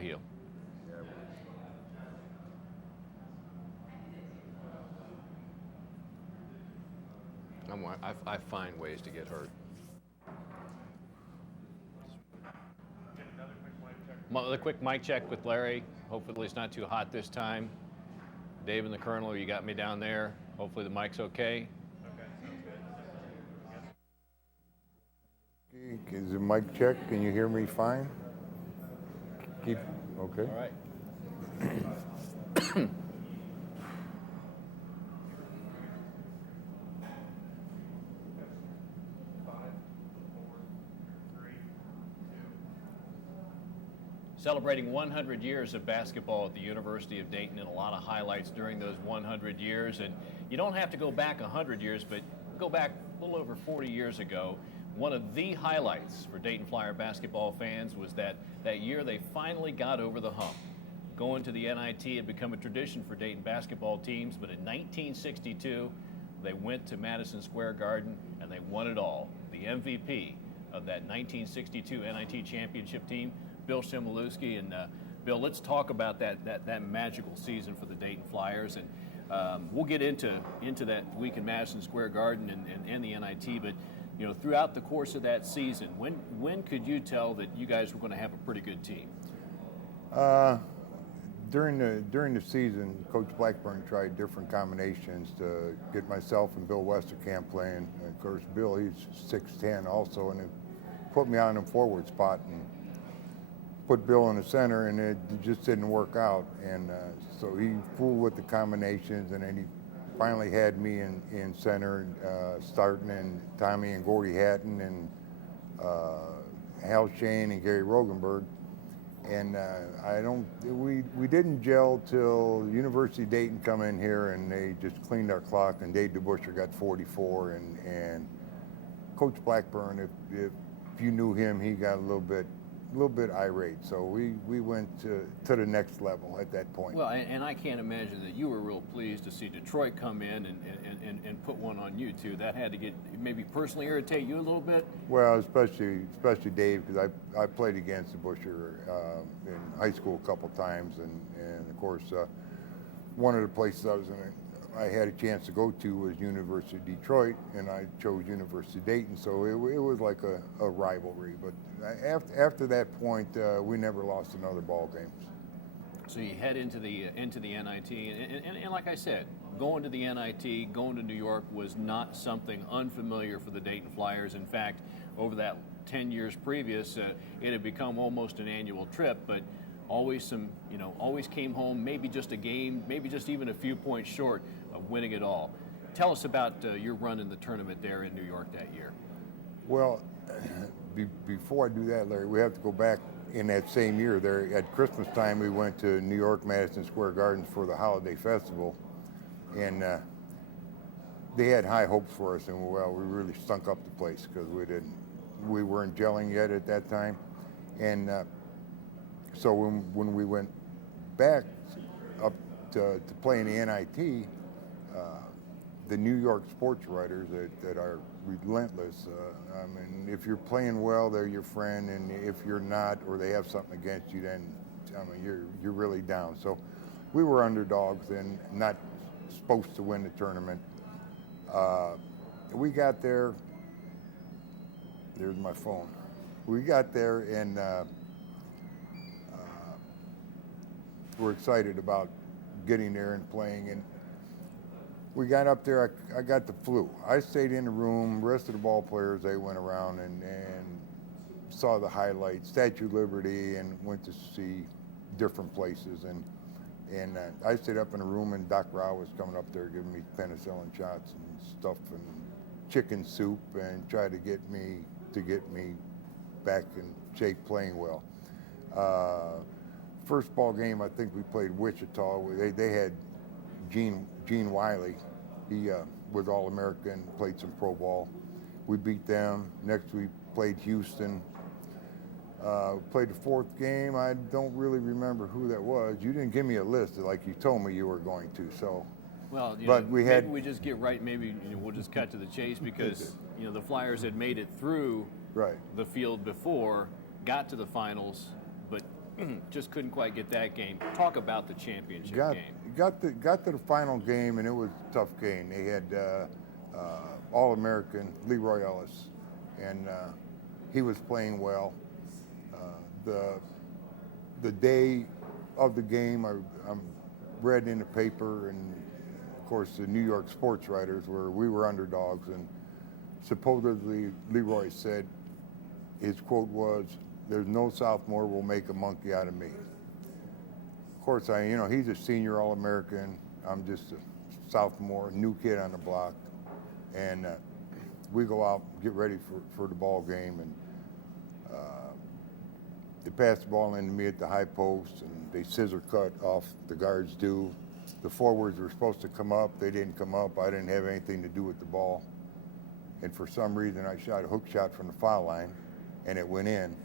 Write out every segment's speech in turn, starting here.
heal. I find ways to get hurt. A quick mic check with Larry. Hopefully it's not too hot this time. Dave and the Colonel, you got me down there. Hopefully the mic's okay. Is the mic check? Can you hear me fine? Keep, okay. All right. Celebrating 100 years of basketball at the University of Dayton, and a lot of highlights during those 100 years. And you don't have to go back 100 years, but go back a little over 40 years ago. One of the highlights for Dayton Flyer basketball fans was that year they finally got over the hump. Going to the NIT had become a tradition for Dayton basketball teams, but in 1962, they went to Madison Square Garden and they won it all. The MVP of that 1962 NIT championship team, Bill Shimolewski. And Bill, let's talk about that magical season for the Dayton Flyers, and we'll get into that week in Madison Square Garden and the NIT. But you know, throughout the course of that season, when could you tell that you guys were going to have a pretty good team? During the season, Coach Blackburn tried different combinations to get myself and Bill Westerkamp playing. And of course, Bill, he's 6'10" also, and it put me on the forward spot and put Bill in the center, and it just didn't work out. And so he fooled with the combinations, and then he finally had me in center, starting, and Tommy and Gordy Hatton and Hal Shane and Gary Rogenberg. And we didn't gel till University of Dayton come in here, and they just cleaned our clock, and Dave DeBuscher got 44, and Coach Blackburn, if you knew him, he got a little bit irate. So we went to the next level at that point. Well, and I can't imagine that you were real pleased to see Detroit come in and put one on you too. That had to get maybe personally irritate you a little bit. Well, especially Dave, because I played against DeBuscher in high school a couple times, and of course one of the places I had a chance to go to was University of Detroit, and I chose University of Dayton, so it was like a rivalry. But after that point, we never lost another ball game. So you head into the NIT, and like I said, going to the NIT, going to New York was not something unfamiliar for the Dayton Flyers. In fact, over that 10 years previous, it had become almost an annual trip, but always always came home, maybe just a game, maybe just even a few points short of winning it all. Tell us about your run in the tournament there in New York that year. Well, before I do that, Larry, we have to go back in that same year. There at Christmas time, we went to New York, Madison Square Garden for the holiday festival, and they had high hopes for us, and well, we really stunk up the place because we weren't gelling yet at that time, and so when we went back up to play in the NIT, the New York sports writers that are relentless. I mean, if you're playing well, they're your friend, and if you're not, or they have something against you, then I mean you're really down. So we were underdogs and not supposed to win the tournament. We got there. There's my phone. We got there, and we're excited about getting there and playing. And we got up there, I got the flu. I stayed in the room. The rest of the ball players, they went around and saw the highlights, Statue of Liberty, and went to see different places. And I stayed up in a room, and Doc Rao was coming up there giving me penicillin shots and stuff and chicken soup, and tried to get me back in shape, playing well. First ball game, I think we played Wichita. They had Gene Wiley. He was All-American, played some pro ball. We beat them. Next we played Houston. Played the fourth game. I don't really remember who that was. You didn't give me a list like you told me you were going to. So, well, maybe we just get right. Maybe we'll just cut to the chase because the Flyers had made it through the field before, got to the finals, but just couldn't quite get that game. Talk about the championship game. Got to the final game, and it was a tough game. They had All-American Leroy Ellis, and he was playing well. The day of the game, I'm read in the paper, and of course the New York sports writers we were underdogs, and supposedly Leroy said, his quote was, "There's no sophomore will make a monkey out of me." Of course, he's a senior All-American. I'm just a sophomore, new kid on the block, and we go out, get ready for the ball game, and they passed the ball into me at the high post, and they scissor cut off the guards do. The forwards were supposed to come up. They didn't come up. I didn't have anything to do with the ball. And for some reason, I shot a hook shot from the foul line, and it went in,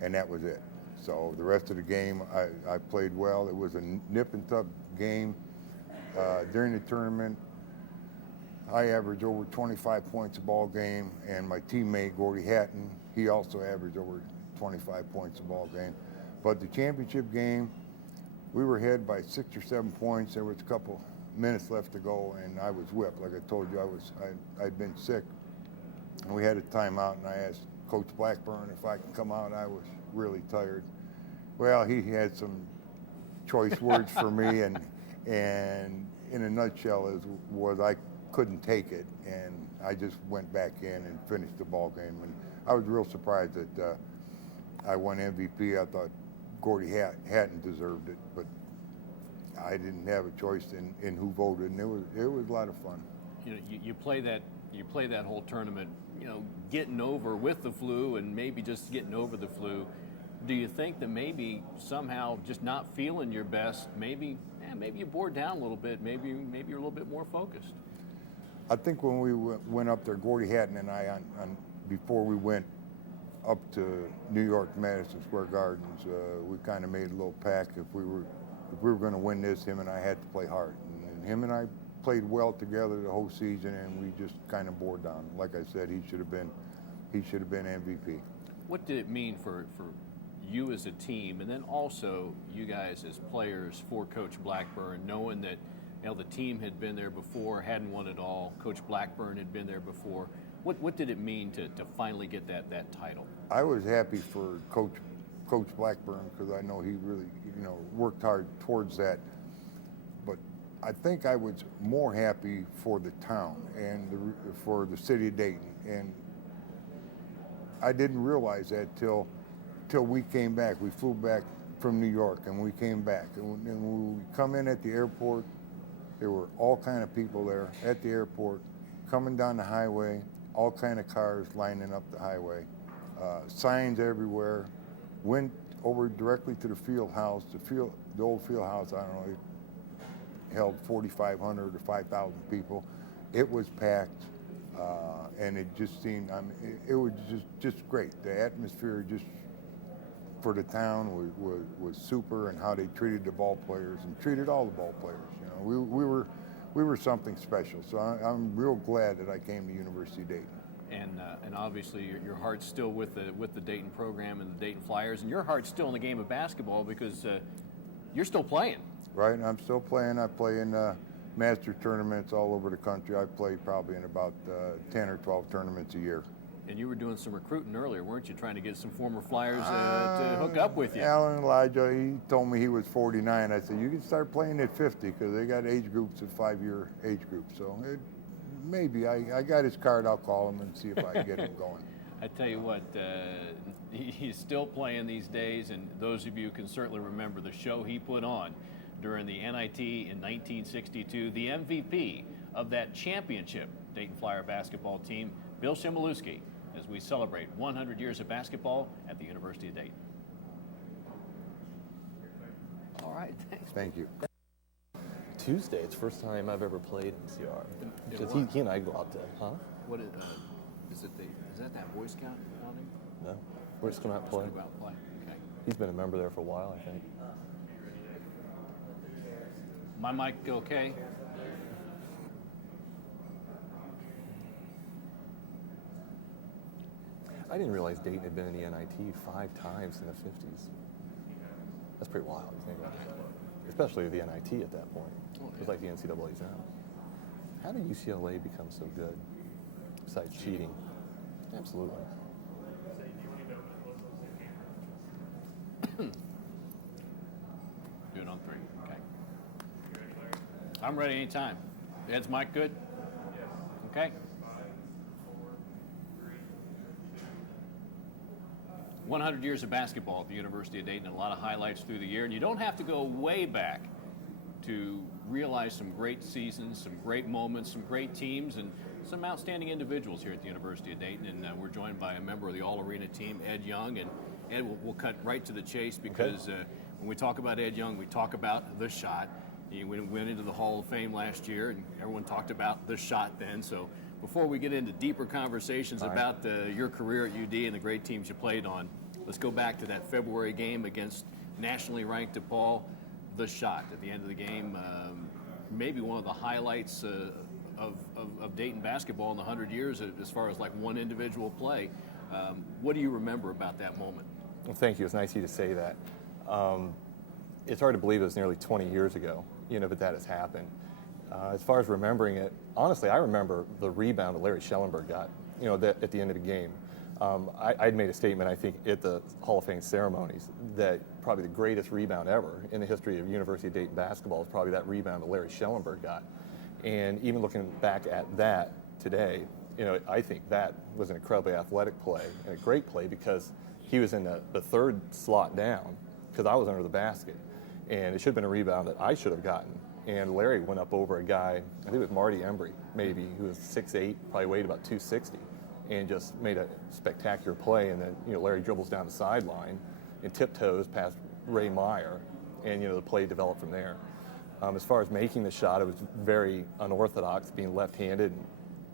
and that was it. So the rest of the game, I played well. It was a nip and tuck game. During the tournament, I averaged over 25 points a ball game, and my teammate, Gordy Hatton, he also averaged over 25 points a ball game. But the championship game, we were ahead by 6 or 7 points. There was a couple minutes left to go, and I was whipped. Like I told you, I'd been sick, and we had a timeout, and I asked Coach Blackburn if I could come out. I was really tired. Well, he had some choice words for me, and in a nutshell was I couldn't take it, and I just went back in and finished the ball game. And I was real surprised that I won MVP. I thought Gordy Hatton deserved it, but I didn't have a choice in who voted, and it was a lot of fun. You play that whole tournament, getting over with the flu and maybe just getting over the flu. Do you think that maybe somehow just not feeling your best, maybe you bore down a little bit, maybe you're a little bit more focused? I think when we went up there, Gordy Hatton and I, before we went up to New York Madison Square Gardens, we kind of made a little pact. If we were going to win this, him and I had to play hard. And him and I played well together the whole season, and we just kind of bore down. Like I said, he should have been MVP. What did it mean for you as a team, and then also you guys as players for Coach Blackburn, knowing that the team had been there before, hadn't won it all. Coach Blackburn had been there before. What did it mean to finally get that title? I was happy for Coach Blackburn because I know he really worked hard towards that. But I think I was more happy for the town and for the city of Dayton. And I didn't realize that till we came back. We flew back from New York, and we came back. And when we come in at the airport, there were all kind of people there at the airport, coming down the highway, all kind of cars lining up the highway, signs everywhere. Went over directly to the field house. The old field house, I don't know, it held 4,500 to 5,000 people. It was packed, and it just seemed, it was just great. The atmosphere just for the town was super, and how they treated the ball players and treated all the ball players. We were something special. So I'm real glad that I came to University of Dayton. And obviously your heart's still with the Dayton program and the Dayton Flyers, and your heart's still in the game of basketball because you're still playing. Right, I'm still playing. I play in master tournaments all over the country. I play probably in about 10 or 12 tournaments a year. And you were doing some recruiting earlier, weren't you, trying to get some former Flyers to hook up with you? Alan Elijah, he told me he was 49. I said, you can start playing at 50 because they got age groups, a 5-year age group. So maybe I got his card. I'll call him and see if I can get him going. I tell you what, he's still playing these days, and those of you can certainly remember the show he put on during the NIT in 1962, the MVP of that championship Dayton Flyer basketball team, Bill Shimolewski, as we celebrate 100 years of basketball at the University of Dayton. All right, thanks. Thank you. Tuesday, it's the first time I've ever played in CR. Because he and I go out to, What is that Boy Scout outing? No, we're just going out and play. Go out and play. Okay. He's been a member there for a while, I think. My mic okay? I didn't realize Dayton had been in the NIT 5 times in the 50s. That's pretty wild. You think about it. Especially the NIT at that point. It was like the NCAA's now. How did UCLA become so good? Besides cheating. Absolutely. Do it on 3. Okay. I'm ready anytime. Ed's mic good? Okay. 100 years of basketball at the University of Dayton, and a lot of highlights through the year. And you don't have to go way back to realize some great seasons, some great moments, some great teams, and some outstanding individuals here at the University of Dayton. And we're joined by a member of the All-Arena team, Ed Young. And Ed, we'll cut right to the chase because when we talk about Ed Young, we talk about the shot. He went into the Hall of Fame last year, and everyone talked about the shot then. So before we get into deeper conversations about your career at UD and the great teams you played on, let's go back to that February game against nationally ranked DePaul. The shot at the end of the game, maybe one of the highlights of Dayton basketball in the 100 years as far as like one individual play. What do you remember about that moment? Well, thank you. It's nice of you to say that. It's hard to believe it was nearly 20 years ago, but that has happened. As far as remembering it, honestly, I remember the rebound that Larry Schellenberg got, at the end of the game. I'd made a statement, I think, at the Hall of Fame ceremonies that probably the greatest rebound ever in the history of University of Dayton basketball is probably that rebound that Larry Schellenberg got. And even looking back at that today, I think that was an incredibly athletic play and a great play because he was in the third slot down because I was under the basket. And it should have been a rebound that I should have gotten. And Larry went up over a guy, I think it was Marty Embry, maybe, who was 6'8", probably weighed about 260, and just made a spectacular play. And then, Larry dribbles down the sideline and tiptoes past Ray Meyer, and, the play developed from there. As far as making the shot, it was very unorthodox, being left-handed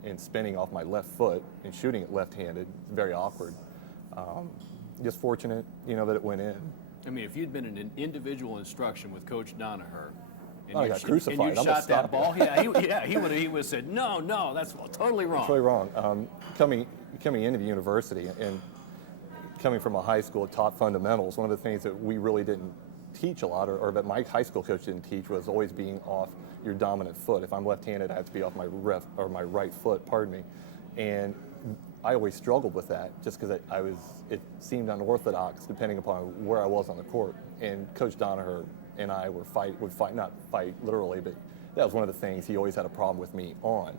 and spinning off my left foot and shooting it left-handed, very awkward. Just fortunate, that it went in. I mean, if you'd been in an individual instruction with Coach Donaher, and I got crucified. And you shot that ball, he would have said, no, that's totally wrong. Totally wrong. Coming into the university and coming from a high school that taught fundamentals, one of the things that we really didn't teach a lot, or that my high school coach didn't teach, was always being off your dominant foot. If I'm left-handed, I have to be off my my right foot. Pardon me. And I always struggled with that, just because it seemed unorthodox depending upon where I was on the court. And Coach Donaher and I would fight, not fight literally, but that was one of the things he always had a problem with me on.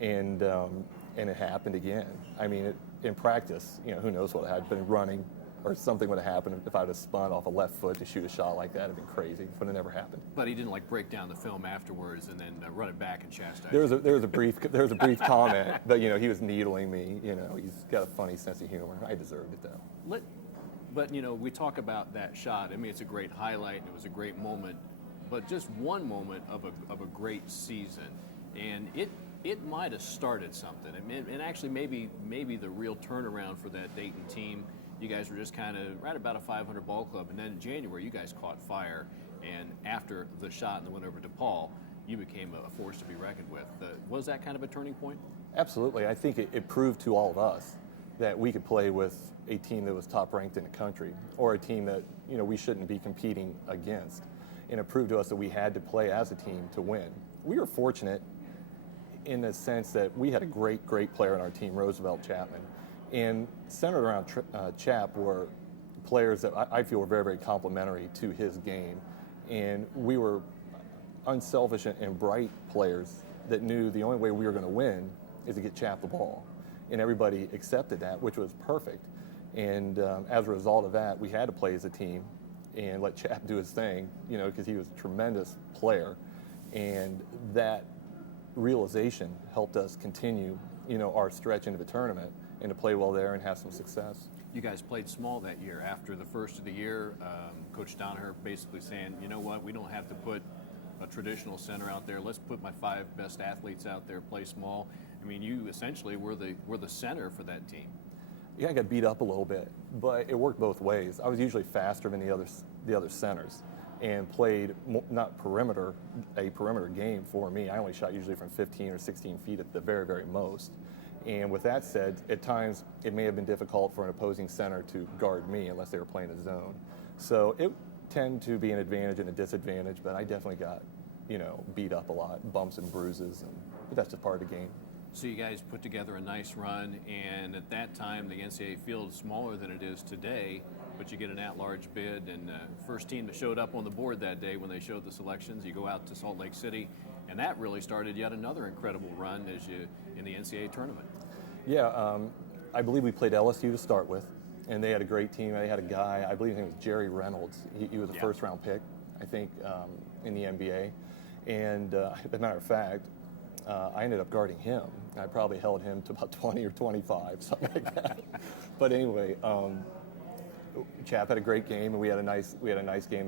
And it happened again. I mean, in practice, who knows what had been running, or something would have happened if I would have spun off a left foot to shoot a shot like that. It'd been crazy, but it never happened. But he didn't break down the film afterwards and then run it back and chastise. There was a brief comment, but he was needling me. He's got a funny sense of humor. I deserved it though. But we talk about that shot. I mean, it's a great highlight and it was a great moment, but just one moment of a great season, and it might have started something. And actually, maybe the real turnaround for that Dayton team. You guys were just kind of right about a 500 ball club, and then in January you guys caught fire, and after the shot and the win over DePaul, you became a force to be reckoned with. Was that kind of a turning point? Absolutely. I think it proved to all of us that we could play with a team that was top ranked in the country, or a team that we shouldn't be competing against, and it proved to us that we had to play as a team to win. We were fortunate in the sense that we had a great player on our team, Roosevelt Chapman. And centered around Chap were players that I feel were very, very complimentary to his game. And we were unselfish and bright players that knew the only way we were going to win is to get Chap the ball. And everybody accepted that, which was perfect. And as a result of that, we had to play as a team and let Chap do his thing, because he was a tremendous player. And that realization helped us continue, our stretch into the tournament, and to play well there and have some success. You guys played small that year. After the first of the year, Coach Donaher basically saying, you know what, we don't have to put a traditional center out there. Let's put my 5 best athletes out there, play small. I mean, you essentially were the center for that team. Yeah, I got beat up a little bit, but it worked both ways. I was usually faster than the other centers, and played not a perimeter game for me. I only shot usually from 15 or 16 feet at the very, very most. And with that said, at times it may have been difficult for an opposing center to guard me unless they were playing a zone. So tend to be an advantage and a disadvantage, but I definitely got, beat up a lot, bumps and bruises, but that's just part of the game. So you guys put together a nice run, and at that time the NCAA field is smaller than it is today, but you get an at-large bid, and first team that showed up on the board that day when they showed the selections, you go out to Salt Lake City, and that really started yet another incredible run in the NCAA tournament. Yeah, I believe we played LSU to start with, and they had a great team. They had a guy, I believe his name was Jerry Reynolds. He was a first-round pick, I think, in the NBA. And as a matter of fact, I ended up guarding him. I probably held him to about 20 or 25, something like that. But anyway, Chap had a great game, and we had a nice game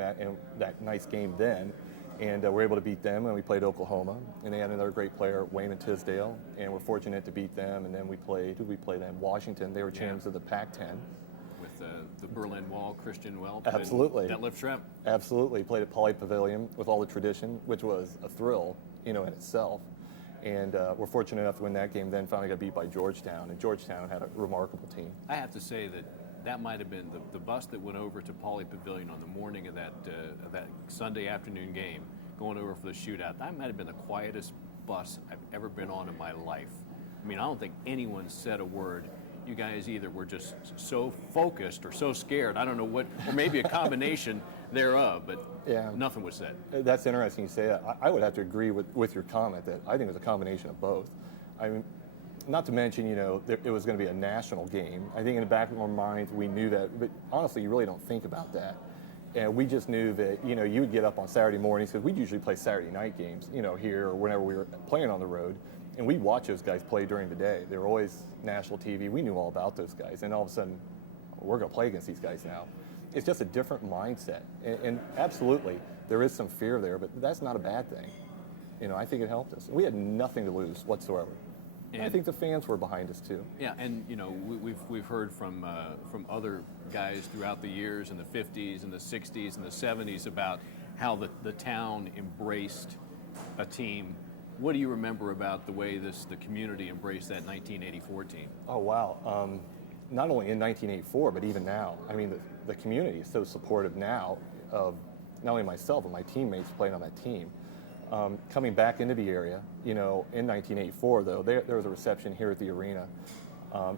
then, and we were able to beat them. And we played Oklahoma, and they had another great player, Wayman Tisdale, and we're fortunate to beat them. And then we played Washington. They were champs of the Pac-10. With the Berlin Wall, Christian Welp, Absolutely. And Detlef Schrempf. Absolutely. Played at Pauley Pavilion with all the tradition, which was a thrill, in itself. And we're fortunate enough to win that game, then finally got beat by Georgetown. And Georgetown had a remarkable team. I have to say that might have been the bus that went over to Pauley Pavilion on the morning of that Sunday afternoon game, going over for the shootout. That might have been the quietest bus I've ever been on in my life. I mean, I don't think anyone said a word. You guys either were just so focused or so scared. I don't know what, or maybe a combination thereof, but nothing was said. That's interesting you say that. I would have to agree with your comment that I think it was a combination of both. I mean, not to mention, it was going to be a national game. I think in the back of our minds we knew that, but honestly, you really don't think about that. And we just knew that, you would get up on Saturday mornings, because we'd usually play Saturday night games, here or whenever we were playing on the road. And we'd watch those guys play during the day. They were always national TV. We knew all about those guys. And all of a sudden, we're going to play against these guys now. It's just a different mindset. And absolutely, there is some fear there, but that's not a bad thing. I think it helped us. We had nothing to lose whatsoever. And I think the fans were behind us too. Yeah, and we've heard from other guys throughout the years in the 50s and the 60s and the 70s about how the town embraced a team. What do you remember about the way the community embraced that 1984 team? Oh, wow. Not only in 1984, but even now. I mean, the community is so supportive now of not only myself, but my teammates playing on that team. Coming back into the area, in 1984, though, there was a reception here at the arena.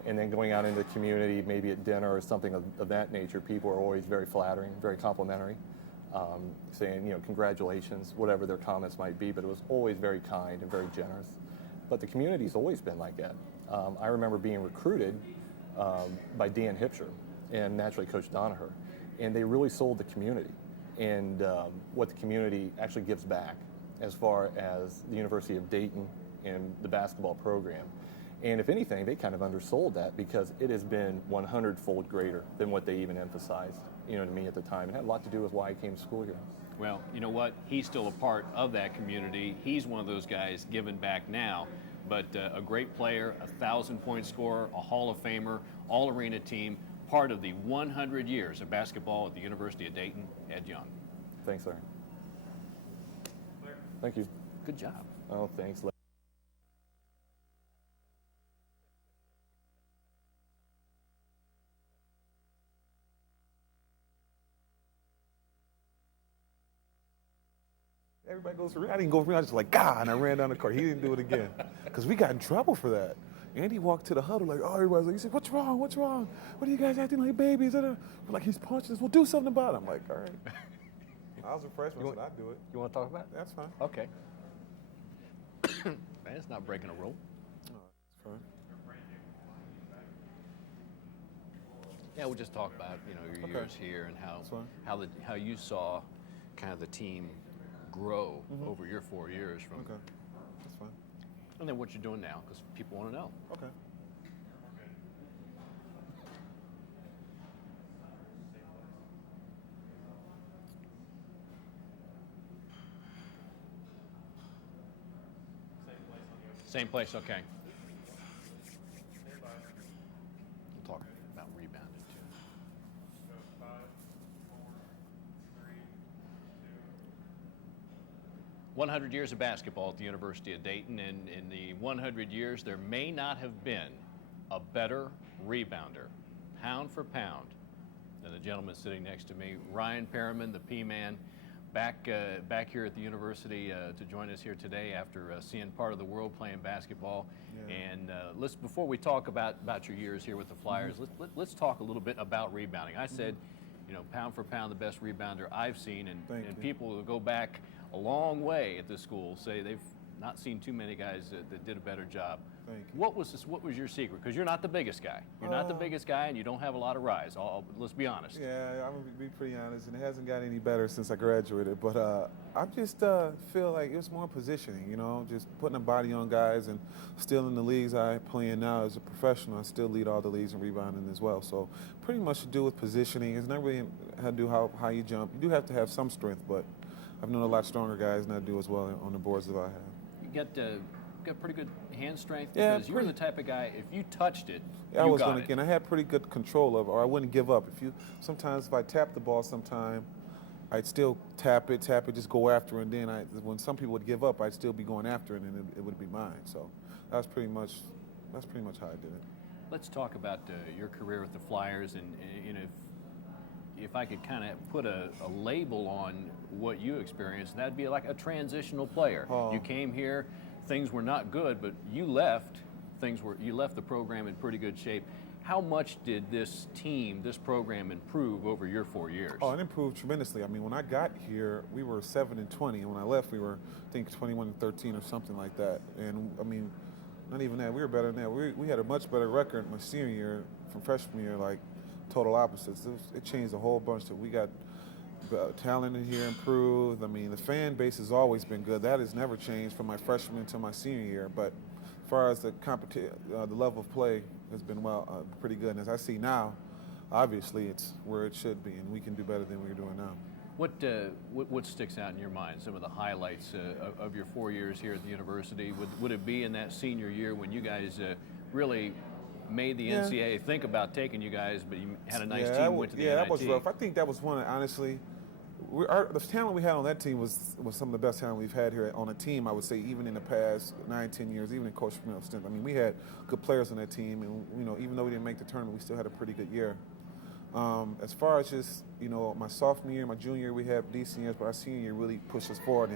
And then going out into the community, maybe at dinner or something of that nature, people are always very flattering, very complimentary. Saying, congratulations, whatever their comments might be, but it was always very kind and very generous. But the community's always been like that. I remember being recruited by Dan Hipsher and naturally Coach Donaher, and they really sold the community and what the community actually gives back as far as the University of Dayton and the basketball program. And if anything, they kind of undersold that because it has been 100-fold greater than what they even emphasized, to me at the time. It had a lot to do with why I came to school here. Well, you know what? He's still a part of that community. He's one of those guys giving back now, but a great player, 1,000-point scorer, a Hall of Famer, all-arena team, part of the 100 years of basketball at the University of Dayton, Ed Young. Thanks, Larry. Thank you. Good job. Oh, thanks, Larry. Everybody goes around. I didn't go around. I just like, God, and I ran down the court. He didn't do it again because we got in trouble for that. Andy walked to the huddle like, oh, everybody's like, he said, what's wrong? What's wrong? What are you guys acting like babies? We're like, he's punching us. Well, do something about it. I'm like, all right. I was a freshman, so I'd do it. You want to talk about it? That's fine. Okay. That's not breaking a rule. No, it's fine. Yeah, we'll just talk about your years here and how you saw kind of the team grow over your 4 years from. Okay, that's fine. And then what you're doing now, because people want to know. Okay. Same place, okay. We'll talk about rebounding too. 100 years of basketball at the University of Dayton, and in the 100 years, there may not have been a better rebounder, pound for pound, and the gentleman sitting next to me, Ryan Perriman, the P-Man, back here at the university to join us here today after seeing part of the world playing basketball. Yeah. And before we talk about your years here with the Flyers, let's talk a little bit about rebounding. I said, pound for pound, the best rebounder I've seen, and people who go back a long way at this school say they've not seen too many guys that did a better job. Thank you. What was your secret? Because you're not the biggest guy. You're not the biggest guy, and you don't have a lot of rise. Let's be honest. Yeah, I'm gonna be pretty honest, and it hasn't got any better since I graduated. But I just feel like it's more positioning, just putting a body on guys, and still in the leagues I play in now as a professional, I still lead all the leagues in rebounding as well. So pretty much to do with positioning. It's not really how to do how you jump. You do have to have some strength, but I've known a lot stronger guys not do as well on the boards as I have. You got pretty good hand strength Yeah, because you were the type of guy, if you touched it, I you was got gonna it. get. I had pretty good control of it, or I wouldn't give up. Sometimes if I tap the ball, I'd still tap it, just go after it, and then when some people would give up, I'd still be going after it, and it would be mine. So that's pretty much how I did it. Let's talk about your career with the Flyers, and if I could kind of put a label on what you experienced, that'd be like a transitional player. Oh. You came here, things were not good, but you left. You left the program in pretty good shape. How much did this program improve over your 4 years? Oh, it improved tremendously. I mean, when I got here, we were 7-20, and when I left, we were, I think, 21-13 or something like that. And I mean, not even that. We were better than that. We had a much better record my senior year from freshman year, like total opposites. It changed a whole bunch. We got talent in here improved. I mean, the fan base has always been good. That has never changed from my freshman to my senior year. But as far as the level of play has been pretty good. And as I see now, obviously it's where it should be, and we can do better than we're doing now. What sticks out in your mind? Some of the highlights of your 4 years here at the university. Would it be in that senior year when you guys really made the NCAA think about taking you guys, but you had a nice team, went to the NIT? That was rough. I think that was one, honestly, the talent we had on that team was some of the best talent we've had here on a team, I would say, even in the past 9-10 years, even in Coach Schmidt's stint. I mean, we had good players on that team, and, even though we didn't make the tournament, we still had a pretty good year. As far as just, my sophomore year, my junior year, we had decent years, but our senior year really pushed us forward,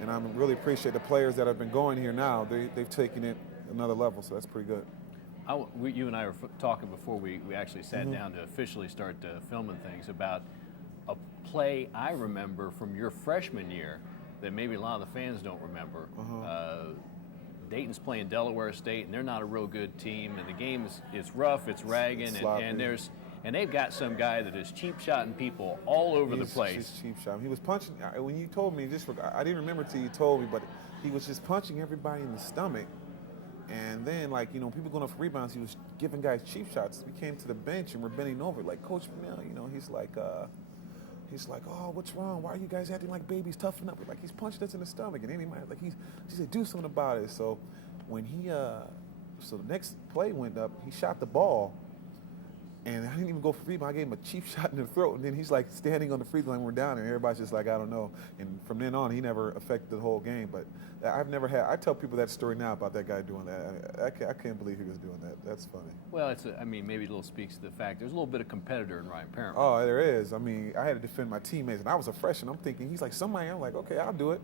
and I really appreciate the players that have been going here now. They've taken it another level, so that's pretty good. You and I were talking before we actually sat down to officially start filming things about a play I remember from your freshman year that maybe a lot of the fans don't remember. Dayton's playing Delaware State, and they're not a real good team, and the game it's rough, it's ragging, and they've got some guy that is cheap shotting people all over the place. He's cheap shot. He was punching. When you told me, I didn't remember till you told me, but he was just punching everybody in the stomach. And then, people going up for rebounds, he was giving guys cheap shots. We came to the bench and we're bending over, like, Coach Mel, he's like, oh, what's wrong? Why are you guys acting like babies? Toughen up. We're like, he's punching us in the stomach. And anybody, he said, do something about it. So when so the next play went up, he shot the ball. And I didn't even go for rebound. I gave him a cheap shot in the throat. And then he's like standing on the free throw line. We're down there. Everybody's just like, I don't know. And from then on, he never affected the whole game. But I tell people that story now about that guy doing that. I can't believe he was doing that. That's funny. Well, maybe it a little speaks to the fact there's a little bit of competitor in Ryan Perriman. Oh, there is. I mean, I had to defend my teammates. And I was a freshman. I'm thinking, he's like somebody. I'm like, okay, I'll do it.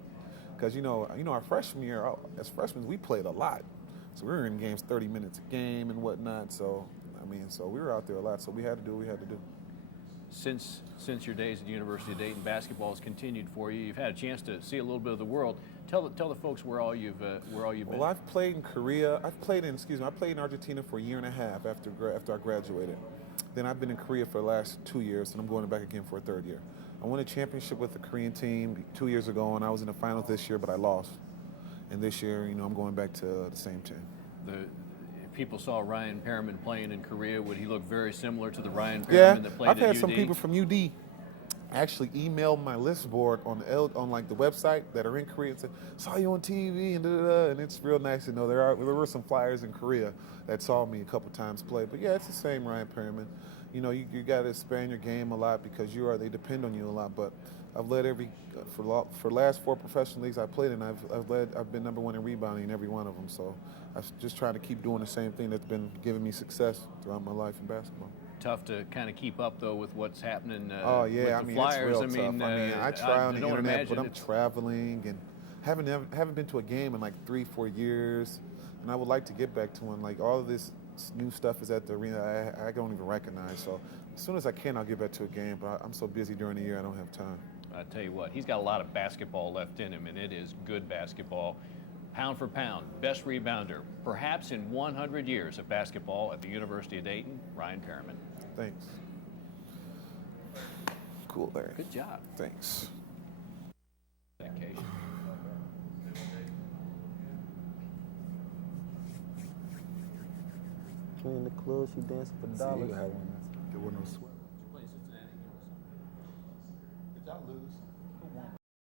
Because, our freshman year, as freshmen, we played a lot. So we were in games 30 minutes a game and whatnot. So we were out there a lot, so we had to do what we had to do. Since your days at the University of Dayton, basketball has continued for you. You've had a chance to see a little bit of the world. Tell the folks where all you've been. Well, I've played in Korea. I played in Argentina for a year and a half after I graduated. Then I've been in Korea for the last 2 years, and I'm going back again for a third year. I won a championship with the Korean team 2 years ago, and I was in the finals this year, but I lost. And this year, I'm going back to the same team. If people saw Ryan Perriman playing in Korea, would he look very similar to the Ryan Perriman that played at UD? I've had some people from UD actually email my list board on the website that are in Korea and say, saw you on TV and da-da-da, and it's real nice to know there were some Flyers in Korea that saw me a couple times play. But yeah, it's the same Ryan Perriman. You got to expand your game a lot because they depend on you a lot. But I've led for the last 4 professional leagues I played in. I've been number 1 in rebounding in every one of them. So I just try to keep doing the same thing that's been giving me success throughout my life in basketball. tough to kind of keep up though with what's happening Oh yeah, with I the mean Flyers. it's real tough. I try on the don't internet, but imagine I'm traveling and haven't been to a game in like 3-4 years, and I would like to get back to one. Like all of this new stuff is at the arena I don't even recognize. So as soon as I can, I'll get back to a game. But I'm so busy during the year, I don't have time. I tell you what, he's got a lot of basketball left in him, and it is good basketball. Pound for pound, best rebounder, perhaps in 100 years of basketball at the University of Dayton, Ryan Perriman. Thanks. Cool, Larry. Good job. Thanks. Dedication. She in the club, she dancing for dollars. There wasn't no sweat.